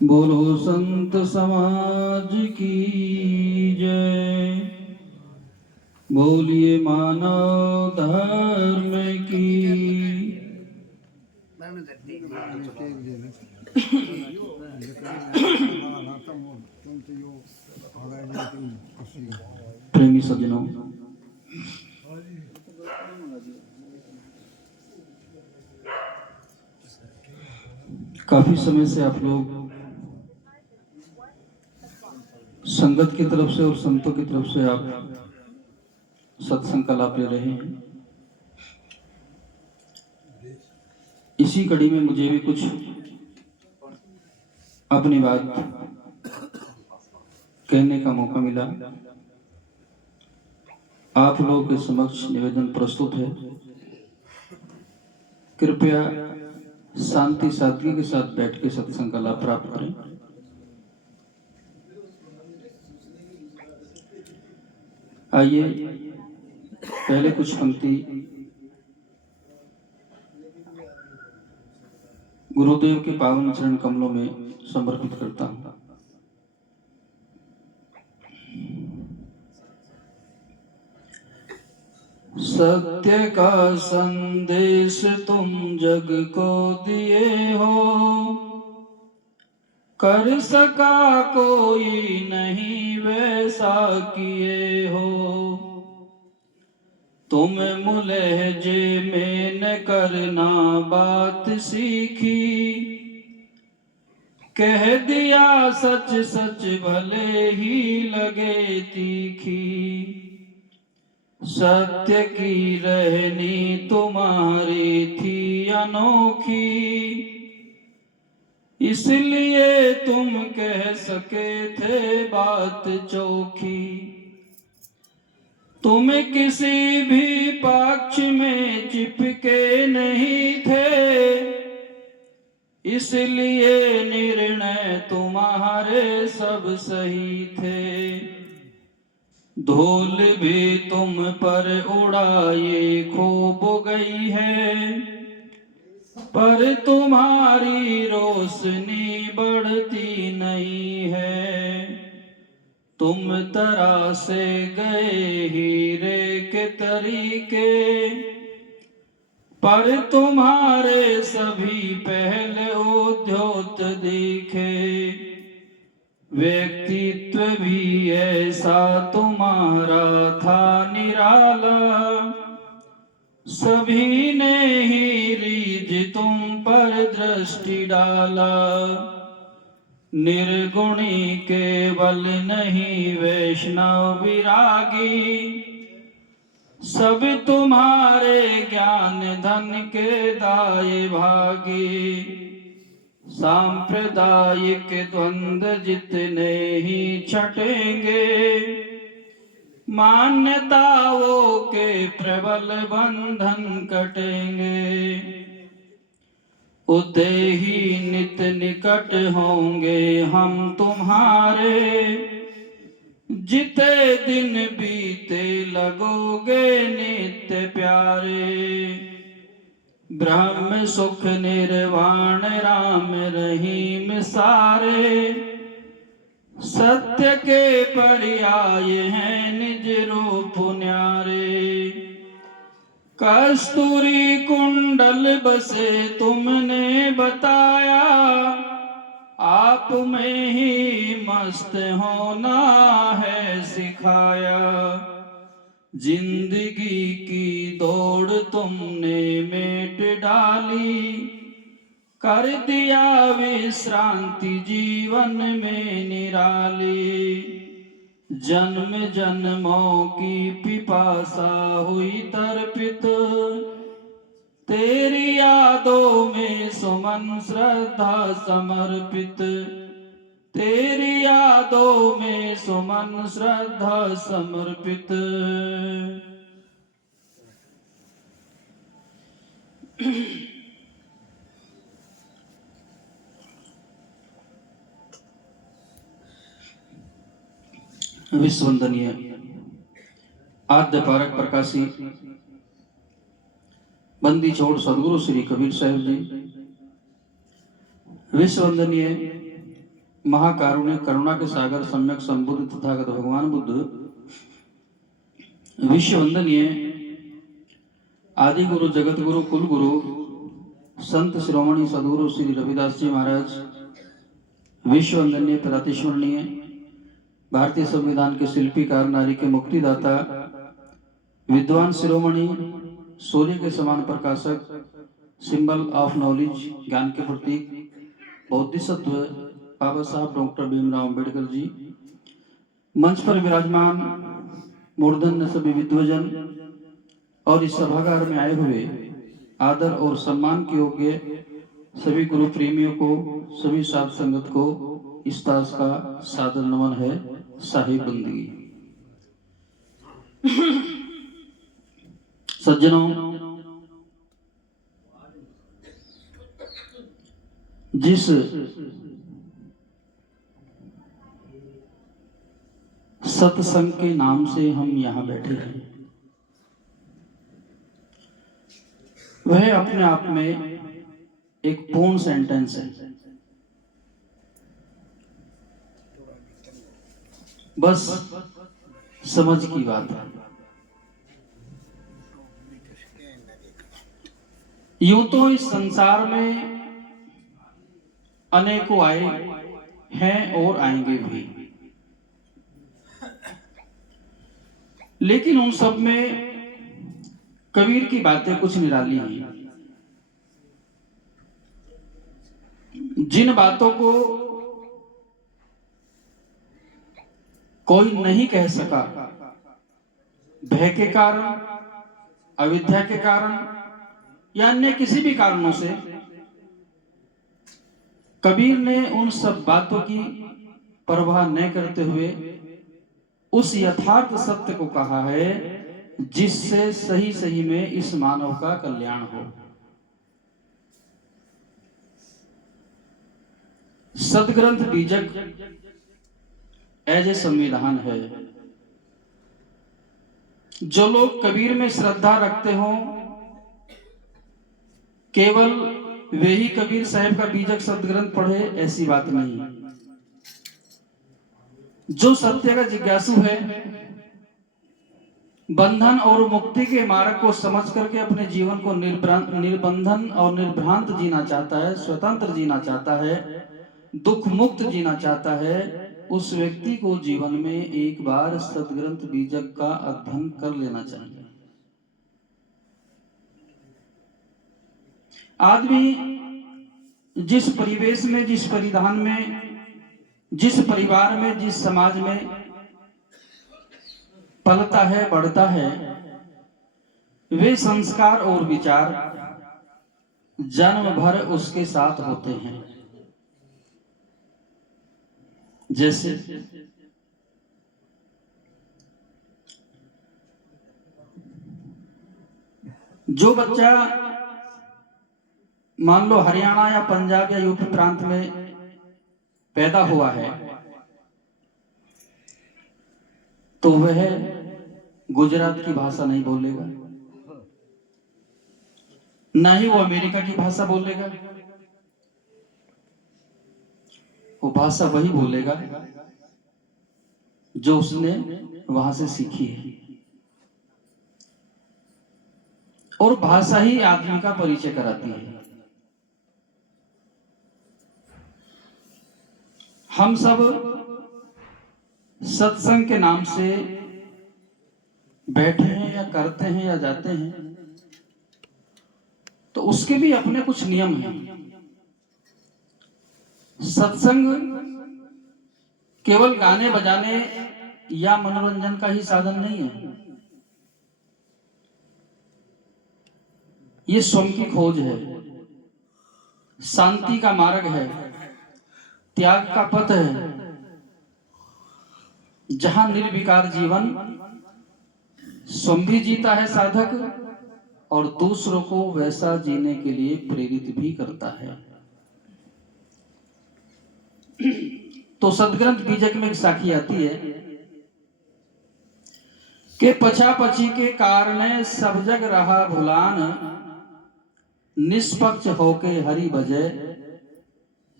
बोलो संत समाज की जय। बोलिए मानव धर्म की। प्रेमी सज्जनों, काफी समय से आप लोग संगत की तरफ से और संतों की तरफ से आप सत्संग का लाभ ले रहे हैं। इसी कड़ी में मुझे भी कुछ अपनी बात कहने का मौका मिला। आप लोगों के समक्ष निवेदन प्रस्तुत है। कृपया शांति सादगी के साथ बैठ के सत्संग का लाभ प्राप्त करें। आइए पहले कुछ पंक्ति गुरुदेव के पावन चरण कमलों में समर्पित करता हूं। सत्य का संदेश तुम जग को दिए हो, कर सका कोई नहीं वैसा किए हो। तुम मुलहजे में न करना बात सीखी, कह दिया सच सच भले ही लगे तीखी। सत्य की रहनी तुम्हारी थी अनोखी, इसलिए तुम कह सके थे बात चोखी। तुम किसी भी पक्ष में चिपके नहीं थे, इसलिए निर्णय तुम्हारे सब सही थे। धूल भी तुम पर उड़ाए खूब गई है, पर तुम्हारी रोशनी बढ़ती नहीं है। तुम तरासे गए हीरे के तरीके, पर तुम्हारे सभी पहले उद्योत दिखे। व्यक्तित्व भी ऐसा तुम्हारा था निराला, सभी ने ही रीझ तुम पर दृष्टि डाला। निर्गुणी केवल नहीं वैष्णव विरागी, सब तुम्हारे ज्ञान धन के दाए भागी। सांप्रदायिक द्वंद्व जितने ही छटेंगे, मान्यताओं के प्रबल बंधन कटेंगे। उते ही नित निकट होंगे हम तुम्हारे, जिते दिन बीते लगोगे नित्य प्यारे। ब्रह्म सुख निर्वाण राम रहीम सारे, सत्य के पर्याय हैं निज रूप न्यारे। कस्तूरी कुंडल बसे तुमने बताया, आप में ही मस्त होना है सिखाया। जिंदगी की दौड़ तुमने मेट डाली, कर दिया विश्रांति जीवन में निराली। जन्म जन्मों की पिपासा हुई तर्पित, तेरी यादों में सुमन श्रद्धा समर्पित। तेरी यादों में सुमन श्रद्धा समर्पित। विश्ववंदनीय आद्य पारक प्रकाशी बंदी छोड़ सदगुरु श्री कबीर साहिब जी, विश्ववंदनीय महाकारुण्य करुणा के सागर सम्यक संबुद्ध तथागत भगवान बुद्ध विश्व वंदनीय आदि गुरु जगत गुरु कुल गुरु संत शिरोमणि सदगुरु श्री रविदास जी महाराज, विश्व वंदनीय प्रातिस्मरणीय भारतीय संविधान के शिल्पीकार, नारी के मुक्तिदाता, विद्वान शिरोमणि, सूर्य के समान प्रकाशक, सिंबल ऑफ नॉलेज, ज्ञान के प्रतीक, बौद्धिसत्व बाबा साहब डॉक्टर भीमराव अंबेडकर जी, मंच पर विराजमान मूर्धन्य सभी विद्वजन और इस सभागार में आए हुए आदर और सम्मान के योग्य सभी गुरु प्रेमियों को, सभी साध संगत को इस तास का सादर नमन है। साहिब बंदगी। सज्जनों, जिस सत्संग के नाम से हम यहां बैठे हैं, वह अपने आप में एक पूर्ण सेंटेंस है। बस समझ की बात है। यूं तो इस संसार में अनेकों आए हैं और आएंगे भी, लेकिन उन सब में कबीर की बातें कुछ निराली हैं। जिन बातों को कोई नहीं कह सका, भय के कारण, अविद्या के कारण या अन्य किसी भी कारणों से, कबीर ने उन सब बातों की परवाह न करते हुए उस यथार्थ सत्य को कहा है जिससे सही सही में इस मानव का कल्याण हो। सदग्रंथ बीजक एज ए संविधान है। जो लोग कबीर में श्रद्धा रखते हो, केवल वे ही कबीर साहब का बीजक सदग्रंथ पढ़े, ऐसी बात नहीं। जो सत्य का जिज्ञासु है, बंधन और मुक्ति के मार्ग को समझ करके अपने जीवन को निर्बंधन और निर्भ्रांत जीना चाहता है, स्वतंत्र जीना चाहता है, दुख मुक्त जीना चाहता है, उस व्यक्ति को जीवन में एक बार सदग्रंथ बीजक का अध्ययन कर लेना चाहिए। आदमी जिस परिवेश में, जिस परिधान में, जिस परिवार में, जिस समाज में पलता है, बढ़ता है, वे संस्कार और विचार जन्म भर उसके साथ होते हैं। जैसे जो बच्चा मान लो हरियाणा या पंजाब या यूपी प्रांत में पैदा हुआ है, तो वह गुजरात की भाषा नहीं बोलेगा, ना ही वो अमेरिका की भाषा बोलेगा। वो भाषा वही बोलेगा जो उसने वहां से सीखी है, और भाषा ही आदमी का परिचय कराती है। हम सब सत्संग के नाम से बैठे हैं या करते हैं या जाते हैं, तो उसके भी अपने कुछ नियम हैं। सत्संग केवल गाने बजाने या मनोरंजन का ही साधन नहीं है। ये स्वयं की खोज है, शांति का मार्ग है, त्याग का पथ है, जहां निर्विकार जीवन स्वयं भी जीता है साधक, और दूसरों को वैसा जीने के लिए प्रेरित भी करता है। तो सदग्रंथ बीजक में एक साखी आती है कि पछा पछी के कारण सब जग रहा भुलान, निष्पक्ष होके हरि भजे,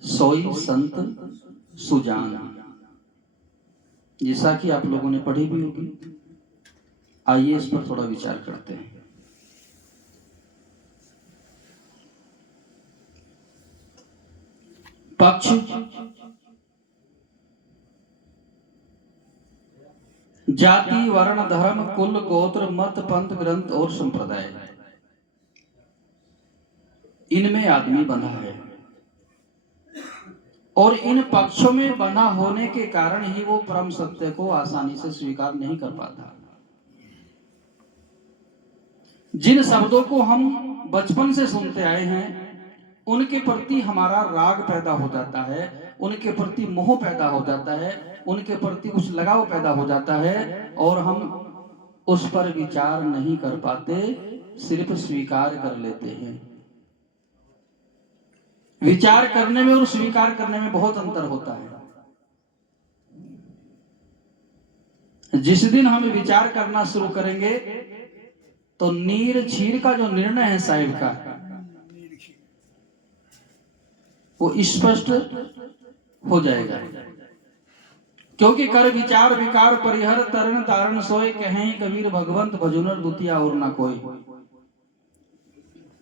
सोई संत सुजान, जैसा कि आप लोगों ने पढ़ी भी होगी। आइए इस पर थोड़ा विचार करते हैं। पक्ष जाति, वर्ण, धर्म, कुल, गोत्र, मत, पंथ, ग्रंथ और संप्रदाय, इनमें आदमी बंधा है और इन पक्षों में बंधा होने के कारण ही वो परम सत्य को आसानी से स्वीकार नहीं कर पाता। जिन शब्दों को हम बचपन से सुनते आए हैं उनके प्रति हमारा राग पैदा हो जाता है, उनके प्रति मोह पैदा हो जाता है, उनके प्रति कुछ लगाव पैदा हो जाता है और हम उस पर विचार नहीं कर पाते, सिर्फ स्वीकार कर लेते हैं। विचार करने में और स्वीकार करने में बहुत अंतर होता है। जिस दिन हम विचार करना शुरू करेंगे तो नीर छीर का जो निर्णय है साहिब का, वो स्पष्ट हो जाएगा। क्योंकि कर विचार विकार परिहर तरण तारण सोए, कहें कबीर भगवंत भजुनर द्वितीया और ना कोई।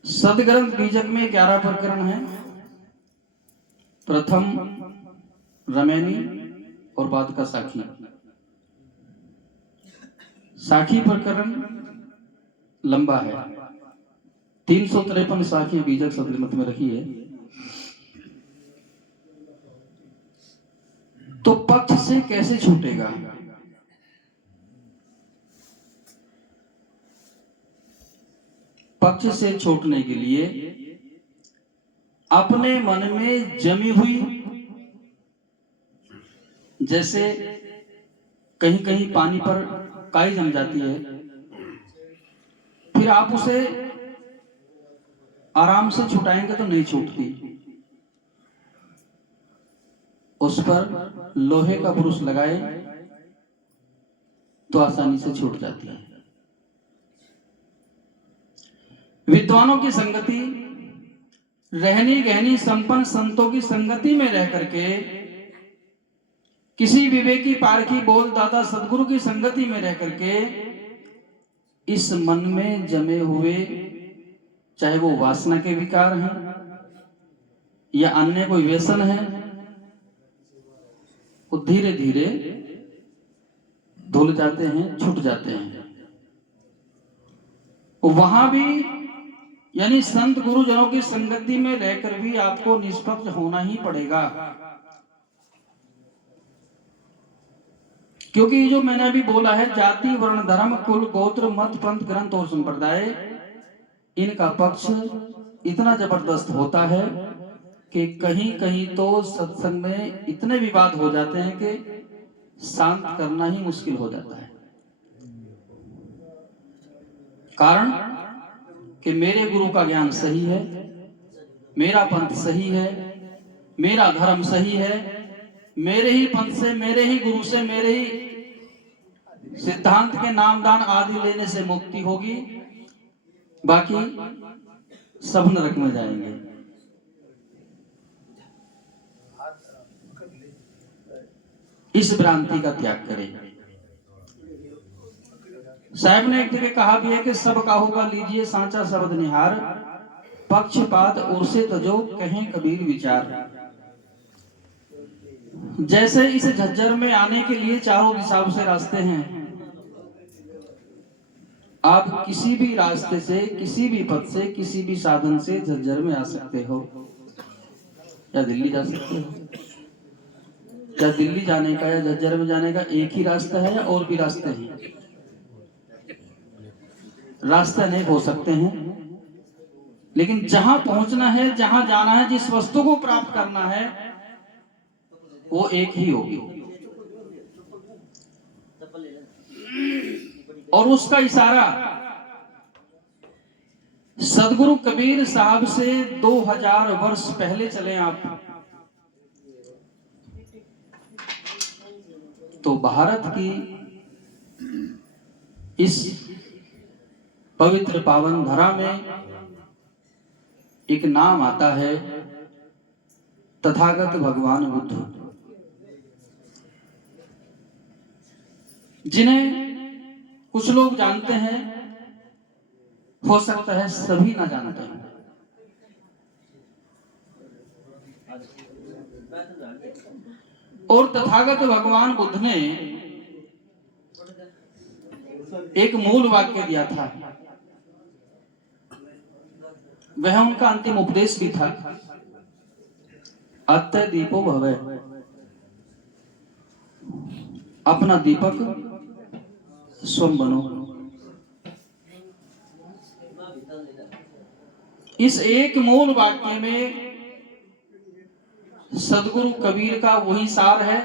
सदग्रंथ बीजक में 11 प्रकरण है। प्रथम रमैनी और बाद का साखी। साखी प्रकरण लंबा है, 353 साखी बीजक सदग्रंथ में रखी है। तो पक्ष से कैसे छूटेगा? पक्ष से छूटने के लिए अपने मन में जमी हुई, जैसे कहीं कहीं पानी पर काई जम जाती है, फिर आप उसे आराम से छुटाएंगे तो नहीं छूटती, उस पर लोहे का ब्रुश लगाए तो आसानी से छूट जाती है। विद्वानों की संगति, रहनी गहनी संपन्न संतों की संगति में रह करके, किसी विवेकी पारखी बोल दादा सदगुरु की संगति में रह करके इस मन में जमे हुए, चाहे वो वासना के विकार हैं या अन्य कोई व्यसन है, वो धीरे धीरे धुल जाते हैं, छूट जाते हैं। वहां भी यानी संत गुरुजनों की संगति में रहकर भी आपको निष्पक्ष होना ही पड़ेगा। क्योंकि जो मैंने अभी बोला है, जाति, वर्ण, धर्म, कुल, गोत्र, मत, पंथ, ग्रंथ और संप्रदाय, इनका पक्ष इतना जबरदस्त होता है कि कहीं कहीं तो सत्संग में इतने विवाद हो जाते हैं कि शांत करना ही मुश्किल हो जाता है। कारण कि मेरे गुरु का ज्ञान सही है, मेरा पंथ सही है, मेरा धर्म सही है, मेरे ही पंथ से, मेरे ही गुरु से, मेरे ही सिद्धांत के नाम दान आदि लेने से मुक्ति होगी, बाकी सब नरक में जाएंगे। इस भ्रांति का त्याग करें। साहब ने एक जगह कहा भी है कि सब काहूगा लीजिए सांचा शब्द निहार, पक्षपात उर्से तजो कहें कबीर विचार। जैसे इस झज्जर में आने के लिए चारों दिशाओं से रास्ते हैं, आप किसी भी रास्ते से, किसी भी पथ से, किसी भी साधन से झज्जर में आ सकते हो, या दिल्ली जा सकते हो। क्या दिल्ली जाने का या झज्जर में जाने का एक ही रास्ता है या और भी रास्ते हैं? रास्ते अनेक हो सकते हैं, लेकिन जहां पहुंचना है, जहां जाना है, जिस वस्तु को प्राप्त करना है, वो एक ही होगी। और उसका इशारा सदगुरु कबीर साहब से 2000 वर्ष पहले चले आप तो भारत की इस पवित्र पावन धरा में एक नाम आता है तथागत भगवान बुद्ध, जिन्हें कुछ लोग जानते हैं, हो सकता है सभी ना जानते हैं। और तथागत भगवान बुद्ध ने एक मूल वाक्य दिया था, वह उनका अंतिम उपदेश भी था, अत्य दीपो भवे, अपना दीपक स्वयं बनो। इस एक मूल वाक्य में सदगुरु कबीर का वही सार है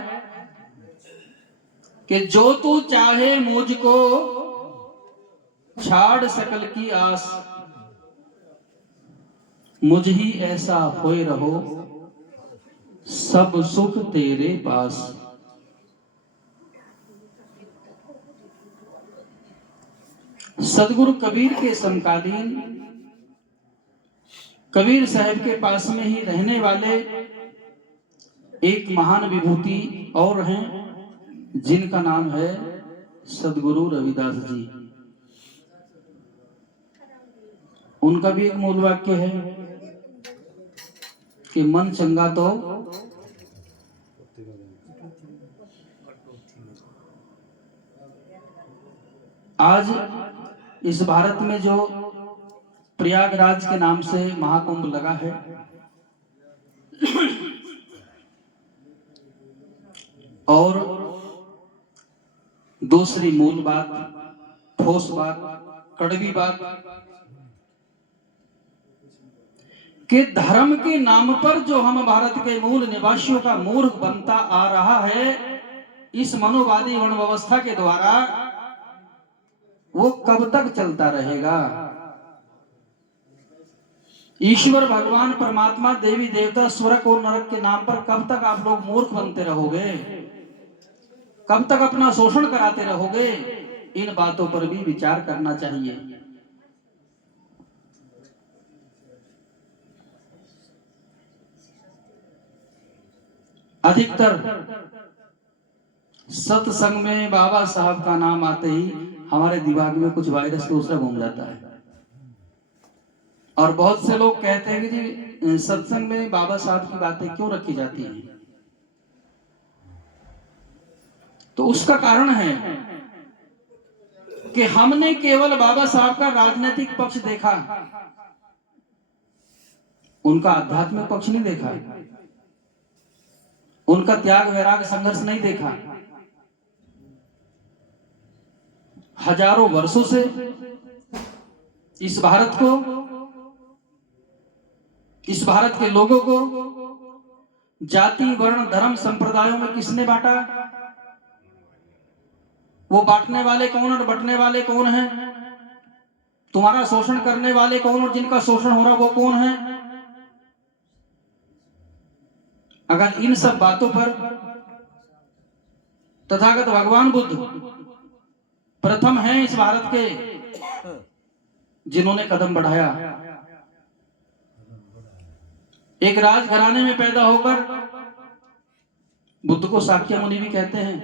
कि जो तू चाहे मुझको छाड़ सकल की आस, मुझ ही ऐसा होए रहो सब सुख तेरे पास। सदगुरु कबीर के समकालीन कबीर साहब के पास में ही रहने वाले एक महान विभूति और हैं, जिनका नाम है सदगुरु रविदास जी। उनका भी एक मूल वाक्य है कि मन चंगा तो आज इस भारत में जो प्रयागराज के नाम से महाकुंभ लगा है, और दूसरी मूल बात, ठोस बात, कड़वी बात कि धर्म के नाम पर जो हम भारत के मूल निवासियों का मूर्ख बनता आ रहा है, इस मनोवादी वर्ण व्यवस्था के द्वारा, वो कब तक चलता रहेगा? ईश्वर भगवान परमात्मा देवी देवता स्वर्ग और नरक के नाम पर कब तक आप लोग मूर्ख बनते रहोगे? कब तक अपना शोषण कराते रहोगे? इन बातों पर भी विचार करना चाहिए। अधिकतर सत्संग में बाबा साहब का नाम आते ही हमारे दिमाग में कुछ वायरस दूसरा घूम जाता है, और बहुत से लोग कहते हैं कि जी सत्संग में बाबा साहब की बातें क्यों रखी जाती हैं? तो उसका कारण है कि हमने केवल बाबा साहब का राजनीतिक पक्ष देखा, उनका आध्यात्मिक पक्ष नहीं देखा, उनका त्याग वैराग संघर्ष नहीं देखा। हजारों वर्षों से इस भारत को, इस भारत के लोगों को जाति वर्ण धर्म संप्रदायों में किसने बांटा? वो बांटने वाले कौन और बंटने वाले कौन हैं? तुम्हारा शोषण करने वाले कौन और जिनका शोषण हो रहा वो कौन है? अगर इन सब बातों पर तथागत भगवान बुद्ध प्रथम हैं इस भारत के, जिन्होंने कदम बढ़ाया। एक राजघराने में पैदा होकर, बुद्ध को शाक्य मुनि भी कहते हैं,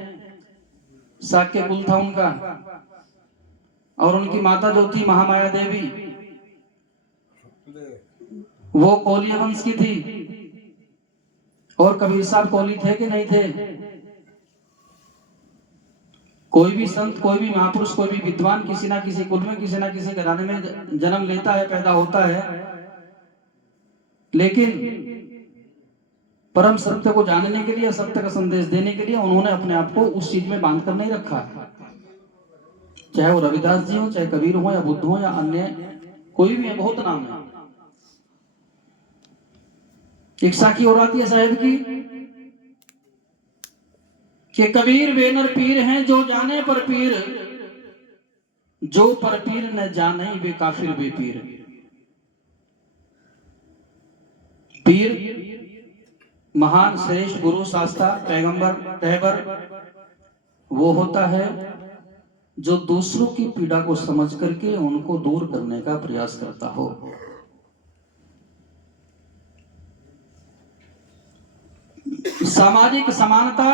शाक्य कुल था उनका, और उनकी माता जो थी महामाया देवी, वो कोलीय वंश की थी। और कबीर साहब कोली थे कि नहीं थे? कोई भी संत, कोई भी महापुरुष, कोई भी विद्वान किसी ना किसी कुल में, किसी ना किसी घराने में जन्म लेता है, पैदा होता है, लेकिन परम सत्य को जानने के लिए, सत्य का संदेश देने के लिए उन्होंने अपने आप को उस चीज में बांध कर नहीं रखा। चाहे वो रविदास जी हो, चाहे कबीर हो, या बुद्ध हो, या अन्य कोई भी है, बहुत नाम है। एक साखी और आती है साहेब की कि कबीर वे नर पीर हैं जो जाने पर पीर, जो पर पीर न जाने वे काफिर वे पीर। पीर महान श्रेष्ठ गुरु शास्त्रा पैगंबर रहबर वो होता है जो दूसरों की पीड़ा को समझ करके उनको दूर करने का प्रयास करता हो। सामाजिक समानता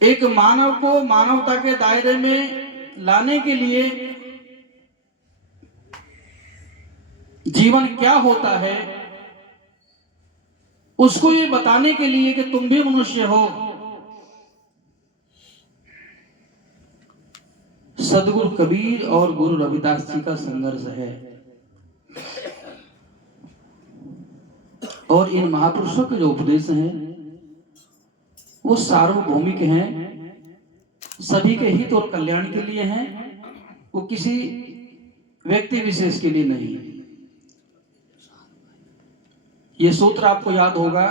एक मानव को मानवता के दायरे में लाने के लिए जीवन क्या होता है उसको ये बताने के लिए कि तुम भी मनुष्य हो। सदगुरु कबीर और गुरु रविदास जी का संघर्ष है और इन महापुरुषों के जो उपदेश हैं वो सार्वभौमिक हैं, सभी के हित और कल्याण के लिए हैं, वो किसी व्यक्ति विशेष के लिए नहीं। ये सूत्र आपको याद होगा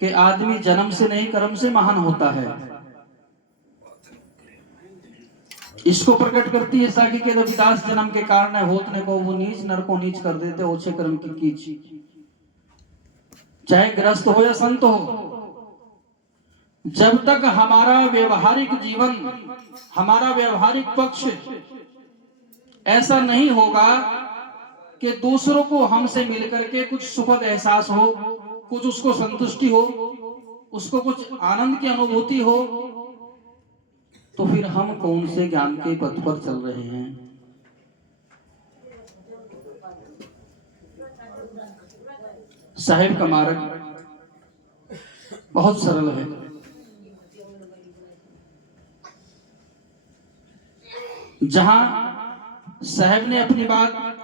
कि आदमी जन्म से नहीं कर्म से महान होता है। इसको प्रकट करती है साखी के रविदास जन्म के कारण होतने को वो नीच नर को नीच कर देते ओछे कर्म की कीच। चाहे ग्रस्त हो या संत हो, जब तक हमारा व्यवहारिक जीवन, हमारा व्यवहारिक पक्ष ऐसा नहीं होगा कि दूसरों को हमसे मिलकर के कुछ सुखद एहसास हो, कुछ उसको संतुष्टि हो, उसको कुछ आनंद की अनुभूति हो, तो फिर हम कौन से ज्ञान के पथ पर चल रहे हैं। साहिब का मार्ग बहुत सरल है। जहां साहब ने अपनी बात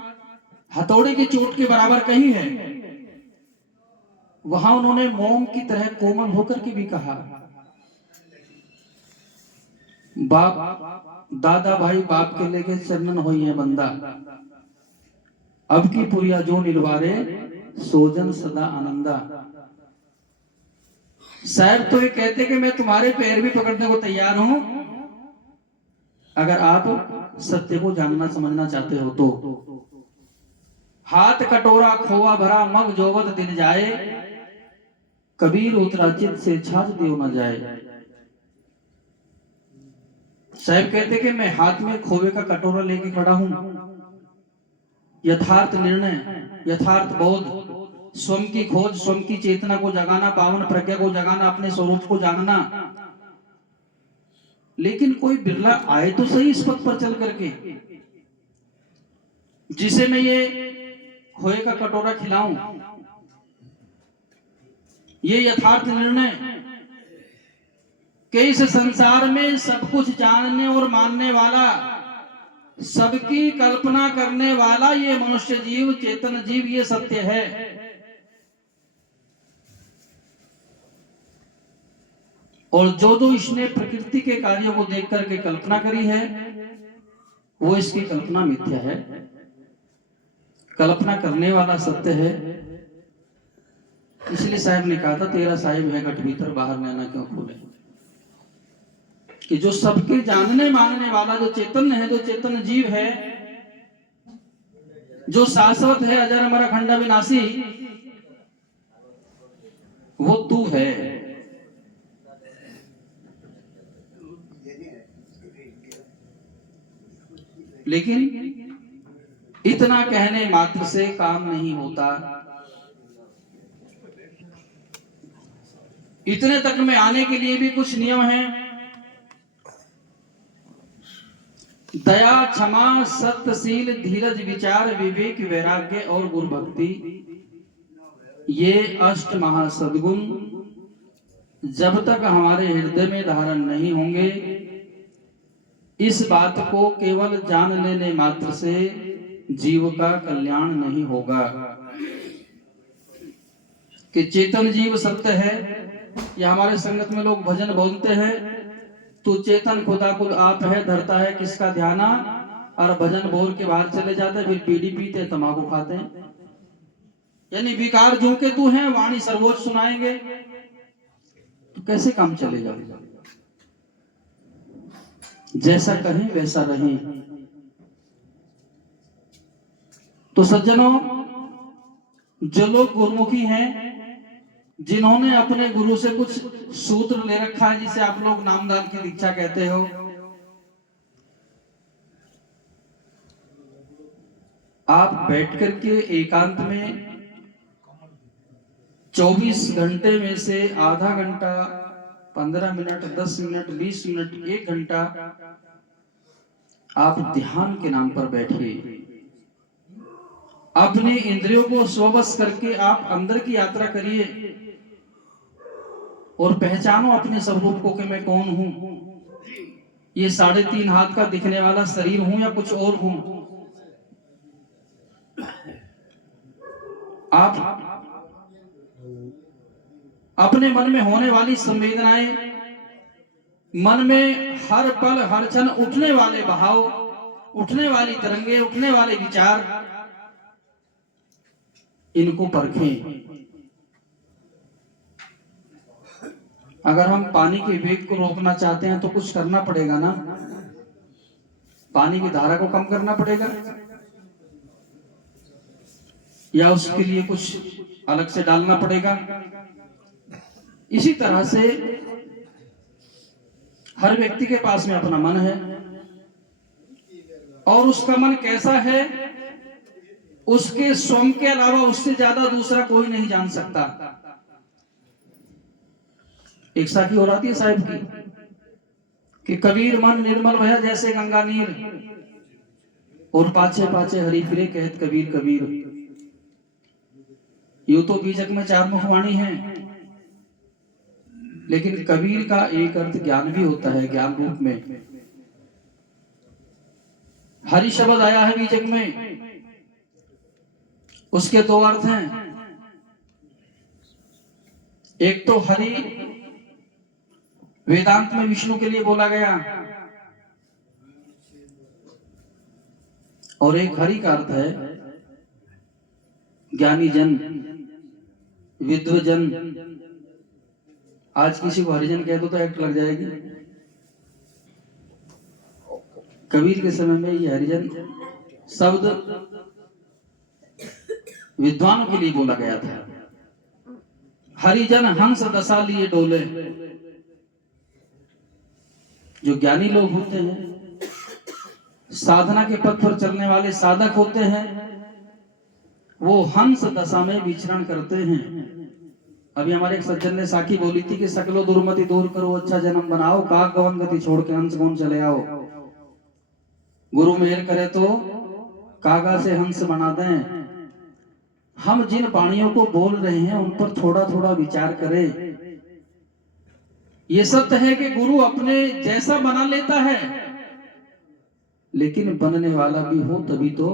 हथौड़े की चोट के बराबर कही है, वहां उन्होंने मोम की तरह कोमल होकर के भी कहा। बाप दादा भाई बाप के लेके चरणन होई है बंदा, अब की पुरिया जो निलवारे सोजन सदा आनंदा। साहब तो ये कहते कि मैं तुम्हारे पैर भी पकड़ने को तैयार हूं अगर आप सत्य को जानना समझना चाहते हो तो। हाथ कटोरा खोआ भरा मग जोवत दिन जाए, कबीर उतरा चित से छाछ दियो न जाए। साहब कहते कि मैं हाथ में खोवे का कटोरा लेके खड़ा हूं। यथार्थ निर्णय, यथार्थ बोध, स्वयं की खोज, स्वयं की चेतना को जगाना, पावन प्रज्ञा को जगाना, अपने स्वरूप को जानना। लेकिन कोई बिरला आए तो सही इस पथ पर चल करके जिसे मैं ये खोए का कटोरा खिलाऊं। ये यथार्थ निर्णय कि इस संसार में सब कुछ जानने और मानने वाला, सबकी कल्पना करने वाला ये मनुष्य जीव, चेतन जीव, ये सत्य है। और जो इसने प्रकृति के कार्यों को देख करके कल्पना करी है, वो इसकी कल्पना मिथ्या है। कल्पना करने वाला सत्य है। इसलिए साहब ने कहा था, तेरा साहिब है घट भीतर बाहर नैना क्यों खोले। कि जो सबके जानने मानने वाला, जो चैतन्य है, जो चेतन जीव है, जो शाश्वत है, अजर अमर अखंड विनाशी, वो तू है। लेकिन इतना कहने मात्र से काम नहीं होता। इतने तक में आने के लिए भी कुछ नियम हैं। दया, क्षमा, सत्यशील, धीरज, विचार, विवेक, वैराग्य और गुरु भक्ति, ये अष्ट महासद्गुण जब तक हमारे हृदय में धारण नहीं होंगे, इस बात को केवल जान लेने मात्र से जीव का कल्याण नहीं होगा। कि चेतन जीव सत्य है। या हमारे संगत में लोग भजन बोलते हैं, तू चेतन खुदा खुद आप है, धरता है किसका ध्याना, और भजन बोल के बाहर चले जाते, फिर बीड़ी पीते, तंबाकू खाते हैं। यानी विकार जो के तू है, वाणी सर्वोच्च सुनाएंगे, तो कैसे काम चलेगा। जैसा कहें वैसा रहे। तो सज्जनों, जो लोग गुरुमुखी हैं, जिन्होंने अपने गुरु से कुछ सूत्र ले रखा है, जिसे आप लोग नामदान की दीक्षा कहते हो, आप बैठ करके एकांत में 24 घंटे में से आधा घंटा, 15 मिनट, 10 मिनट, 20 मिनट, 1 घंटा आप ध्यान के नाम पर बैठिए। अपने इंद्रियों को स्वबस करके आप अंदर की यात्रा करिए और पहचानो अपने स्वरूप को कि मैं कौन हूं। ये 3.5 हाथ का दिखने वाला शरीर हूं या कुछ और हूं। आप अपने मन में होने वाली संवेदनाएं, मन में हर पल हर क्षण उठने वाले बहाव, उठने वाली तरंगे, उठने वाले विचार, इनको परखें। अगर हम पानी के वेग को रोकना चाहते हैं तो कुछ करना पड़ेगा ना, पानी की धारा को कम करना पड़ेगा, या उसके लिए कुछ अलग से डालना पड़ेगा। इसी तरह से हर व्यक्ति के पास में अपना मन है और उसका मन कैसा है उसके स्वयं के अलावा उससे ज्यादा दूसरा कोई नहीं जान सकता। एक साखी और आती है साहिब की कि कबीर मन निर्मल भया जैसे गंगा नीर, और पाछे पाछे हरि फिरे कहत कबीर कबीर। यूं तो बीजक में 4 मुखवाणी है, लेकिन कबीर का एक अर्थ ज्ञान भी होता है, ज्ञान रूप में। हरि शब्द आया है बीजक में, उसके 2 अर्थ हैं। एक तो हरि वेदांत में विष्णु के लिए बोला गया, और एक हरि का अर्थ है ज्ञानी जन, विद्वजन। आज किसी को हरिजन कह दो तो एक्ट लग जाएगी। कबीर के समय में ये हरिजन शब्द विद्वानों के लिए बोला गया था। हरिजन हंस दशा लिए डोले। जो ज्ञानी लोग होते हैं, साधना के पथ पर चलने वाले साधक होते हैं, वो हंस दशा में विचरण करते हैं। अभी हमारे एक सज्जन ने साखी बोली थी कि सकलो दुर्मति दूर करो, अच्छा जन्म बनाओ, काग गवन गति छोड़ के हंस गुण चले आओ। गुरु मेहर करे तो कागा से हंस बना दें। हम जिन वाणियों को बोल रहे हैं उन पर थोड़ा थोड़ा विचार करें। ये सत्य है कि गुरु अपने जैसा बना लेता है, लेकिन बनने वाला भी हो तभी तो।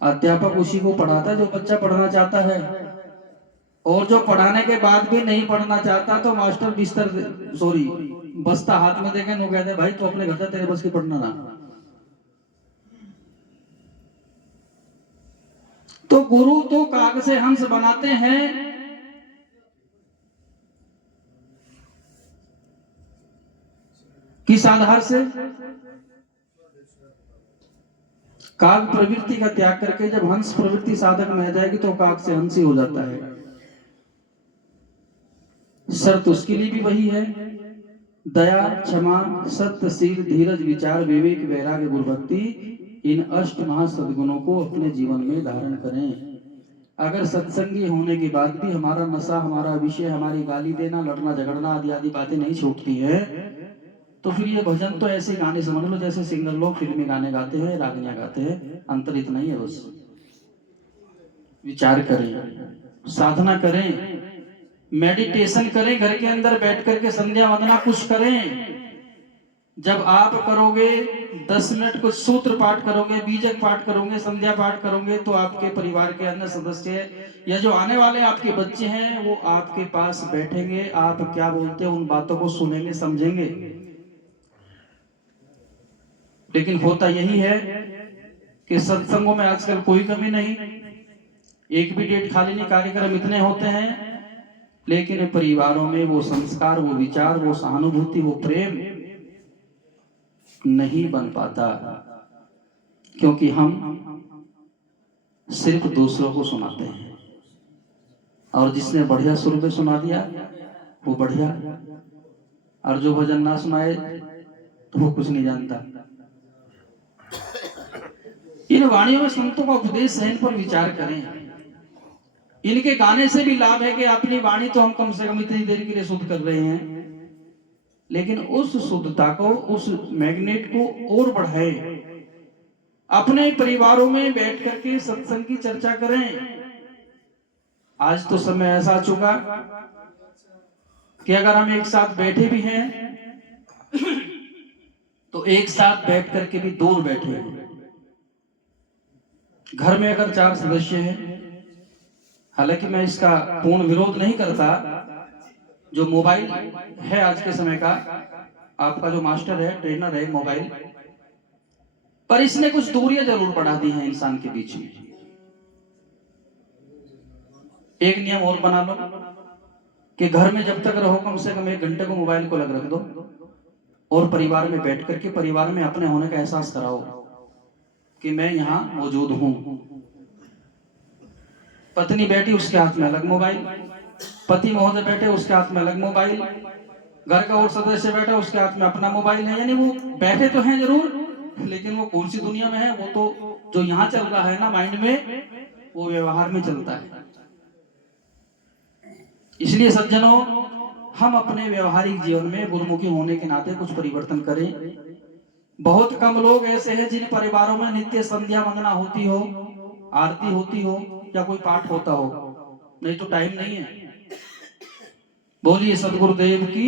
अध्यापक उसी को पढ़ाता है जो बच्चा पढ़ना चाहता है, और जो पढ़ाने के बाद भी नहीं पढ़ना चाहता तो मास्टर बस्ता हाथ में देके नो कहते भाई तू अपने घर जा, तेरे बस की पढ़ना ना। तो गुरु तो काग से हंस बनाते हैं, किस आधार से? काग प्रवृत्ति का त्याग करके जब हंस प्रवृत्ति साधक में आ जाएगी तो काग से हंस ही हो जाता है। शर्त उसके लिए भी वही है, दया, क्षमा, सत्य, शील, धीरज, विचार, विवेक, वैराग्य, गुरुभक्ति, इन अष्ट महासद्गुणों को अपने जीवन में धारण करें। अगर सत्संगी होने के बाद भी हमारा नशा, हमारा विषय, हमारी गाली देना, लड़ना झगड़ना आदि आदि बातें नहीं छूटती है, तो फिर ये भजन तो ऐसे गाने समझ लो जैसे सिंगर लोग फिल्मी गाने गाते हैं, रागनियां गाते हैं। अंतर इतना ही है बस। विचार करें, साधना करें, मेडिटेशन करें, घर के अंदर बैठ करके संध्या वंदना कुछ करें। जब आप करोगे 10 मिनट कुछ सूत्र पाठ करोगे, बीजक पाठ करोगे, संध्या पाठ करोगे, तो आपके परिवार के अन्य सदस्य या जो आने वाले आपके बच्चे हैं वो आपके पास बैठेंगे, आप क्या बोलते हैं उन बातों को सुनेंगे, समझेंगे। लेकिन होता यही है कि सत्संगों में आजकल कोई कमी नहीं, एक भी डेट खाली नहीं, कार्यक्रम इतने होते हैं, लेकिन परिवारों में वो संस्कार, वो विचार, वो सहानुभूति, वो प्रेम नहीं बन पाता, क्योंकि हम सिर्फ दूसरों को सुनाते हैं, और जिसने बढ़िया सुर में सुना दिया वो बढ़िया, और जो भजन ना सुनाए तो वो कुछ नहीं जानता। इन वाणियों में संतों का उपदेश है, इन पर विचार करें, इनके गाने से भी लाभ है कि अपनी वाणी तो हम कम से कम इतनी देर के लिए शुद्ध कर रहे हैं, लेकिन उस शुद्धता को, उस मैग्नेट को और बढ़ाए। अपने परिवारों में बैठ करके सत्संग की चर्चा करें। आज तो समय ऐसा आ चुका कि अगर हम एक साथ बैठे भी हैं तो एक साथ बैठ करके भी दूर बैठे हैं। घर में अगर 4 सदस्य हैं, हालांकि मैं इसका पूर्ण विरोध नहीं करता, जो मोबाइल है आज के समय का, आपका जो मास्टर है, ट्रेनर है मोबाइल, पर इसने कुछ दूरियां जरूर बढ़ा दी हैं इंसान के बीच में। एक नियम और बना लो कि घर में जब तक रहो कम से कम 1 घंटे को मोबाइल को लग रख दो और परिवार में बैठ करके परिवार में अपने होने का एहसास कराओ कि मैं यहां मौजूद हूं। पत्नी बैठी, उसके हाथ में अलग मोबाइल, पति महोदय बैठे, उसके हाथ में अलग मोबाइल, घर का और सदस्य बैठा, उसके हाथ में अपना मोबाइल है। यानी वो बैठे तो हैं जरूर, लेकिन वो कौन सी दुनिया में है, वो तो जो यहाँ चल रहा है ना माइंड में, वो व्यवहार में चलता है। इसलिए सज्जनों, हम अपने व्यवहारिक जीवन में गुरुमुखी होने के नाते कुछ परिवर्तन करें। बहुत कम लोग ऐसे हैं जिन परिवारों में नित्य संध्या वंदना होती हो, आरती होती हो या कोई पाठ होता हो, नहीं तो टाइम नहीं है। बोलिए सदगुरुदेव की